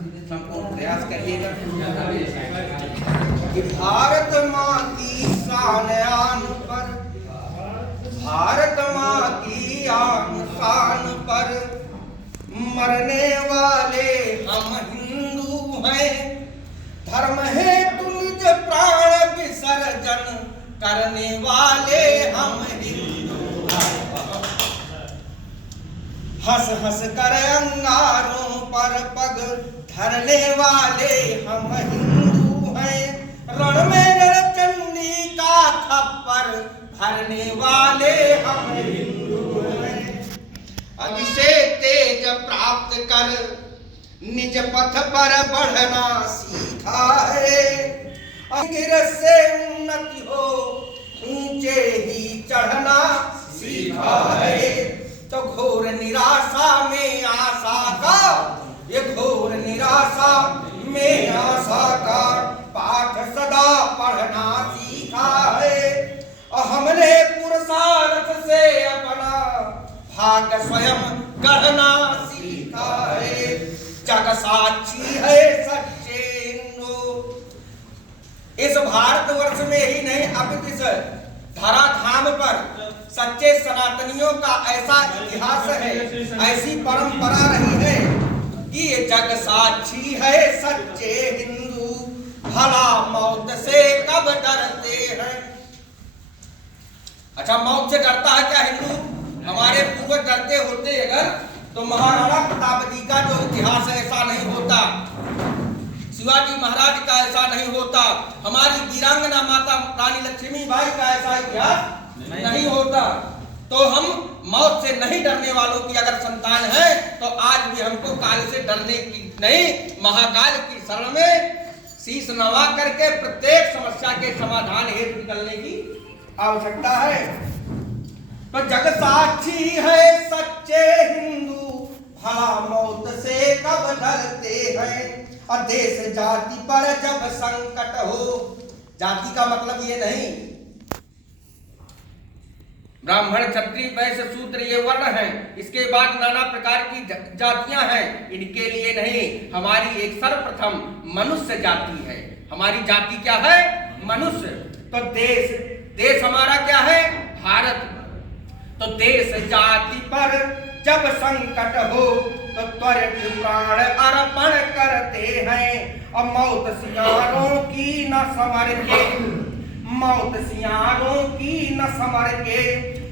संपूर्ण प्रयास करिएगा कि भारत माँ की शान आन पर, भारत माँ की आन शान पर मरने वाले हम हिंदू हैं। धर्म हेतु निज प्राण विसर्जन करने वाले हम हिंदू हैं। हंस हंस कर अंगारों पर पग धरने वाले हम हिंदू हैं। रण में रणचंडी का थप्पड़ भरने वाले हम हिंदू हैं। अतिशय तेज प्राप्त कर निज पथ पर बढ़ना सीखा है। अगिर से उन्नति हो ऊंचे ही चढ़ना सीखा है। तो घोर निराशा में आशा का, ये घोर निराशा में आशा का पाठ सदा पढ़ना सीखा है। और हमने पुरुषार्थ से अपना भाग्य स्वयं गढ़ना सीखा है। जग साक्षी है सच्चे हिंदू। इस भारतवर्ष में ही नहीं, अब इस धराधाम पर सच्चे सनातनियों का ऐसा इतिहास है, ऐसी परंपरा रही है कि ये जग साक्षी है सच्चे हिंदू। भला मौत से कब डरते हैं? अच्छा, मौत से डरता है क्या हिंदू? हमारे पूर्वज डरते होते अगर तो महाराणा प्रताप जी का जो इतिहास है ऐसा नहीं होता, शिवाजी महाराज का ऐसा नहीं होता, हमारी वीरांगना माता रानी लक्ष्मीबाई का ऐसा इतिहास नहीं होता। तो हम मौत से नहीं डरने वालों की अगर संतान है तो आज भी हमको काल से डरने की नहीं, महाकाल की शरण में शीश नवा करके प्रत्येक समस्या के समाधान हेतु निकलने की आवश्यकता है। तो जग साक्षी है सच्चे हिंदू, भला मौत से कब डरते हैं। और देश जाति पर जब संकट हो, जाति का मतलब ये नहीं ब्राह्मण क्षत्रिय वैश्य शूद्र ये वर्ण है, इसके बाद नाना प्रकार की जातियां हैं, इनके लिए नहीं, हमारी एक सर्वप्रथम मनुष्य जाति है। हमारी जाति क्या है? मनुष्य। तो देश हमारा क्या है? भारत। तो देश जाति पर जब संकट हो तो त्वरित प्राण अर्पण करते हैं। और मौत सियारों की न समर के, मौत सियारों की न समर के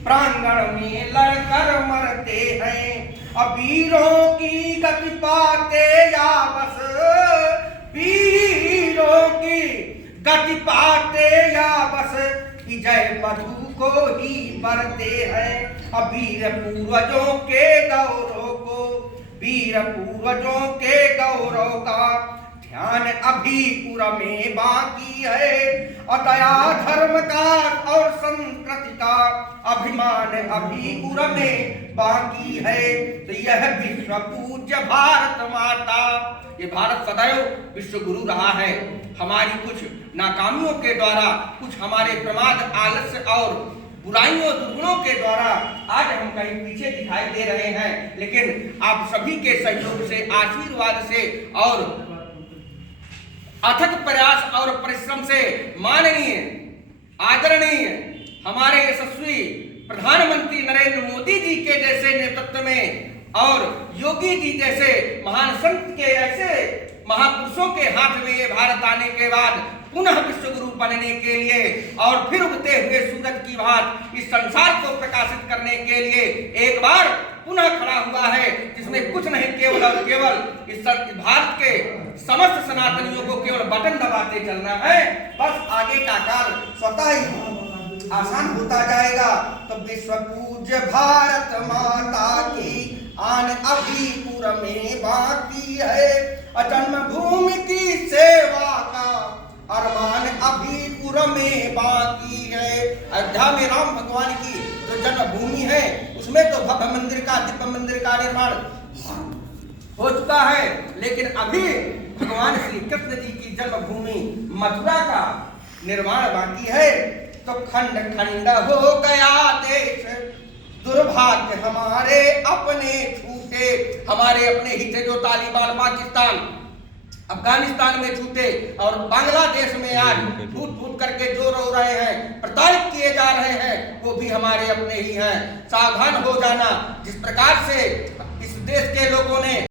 प्रांगण में लड़कर मरते हैं। और वीरों की गति पाते या बस, वीरों की गति पाते या बस विजय मधु को ही बरते हैं। और वीर पूर्वजों के गौरव को, वीर पूर्वजों के गौरव का ध्यान अभी पूरा में बाकी है। और दया धर्म का और संस्कृति का अभिमान अभी पूरा में बाकी है। तो यह विश्व पूज्य भारत माता, ये भारत सदैव विश्व गुरु रहा है। हमारी कुछ नाकामियों के द्वारा, कुछ हमारे प्रमाद आलस्य और बुराइयों दुर्गुणों के द्वारा आज हम कहीं पीछे दिखाई दे रहे हैं, लेकिन आप सभी के सहयोग से, आशीर्वाद से और अथक प्रयास और परिश्रम से माननीय आदरणीय हमारे यशस्वी प्रधानमंत्री नरेंद्र मोदी जी के जैसे नेतृत्व में और योगी जी जैसे महान संत के ऐसे महापुरुषों के हाथ में ये भारत आने के बाद पुनः विश्व गुरु बनने के लिए और फिर उगते हुए सूरज की भांति इस संसार को प्रकाशित करने के लिए एक बार पुनः खड़ा हुआ है, जिसमें कुछ नहीं केवल और केवल इस भारत के समस्त सनातनियों को केवल बटन दबाते चलना है। बस आगे का कार्य स्वतः ही आसान होता जाएगा। तो विश्व पूज्य भारत माता की आन अभी पूरा में बाकी है। जन्मभूमि की सेवा का अरमान अभी पूरा में बाकी है। अयोध्या में राम भगवान की जो जन्मभूमि है उसमें तो भव्य मंदिर का, दिव्य मंदिर का निर्माण हो चुका है, लेकिन अभी भगवान श्री कृष्ण जी की जन्मभूमि मथुरा का निर्माण बाकी है। तो खंड खंड हो गया देश, दुर्भाग्य हमारे अपने छूटे। हमारे अपने ही थे जो तालिबान पाकिस्तान, अफगानिस्तान में छूटे और बांग्लादेश में आज फूट फूट करके जो रो रहे हैं, प्रताड़ित किए जा रहे हैं, वो भी हमारे अपने ही हैं। सावधान हो जाना। जिस प्रकार से इस देश के लोगों ने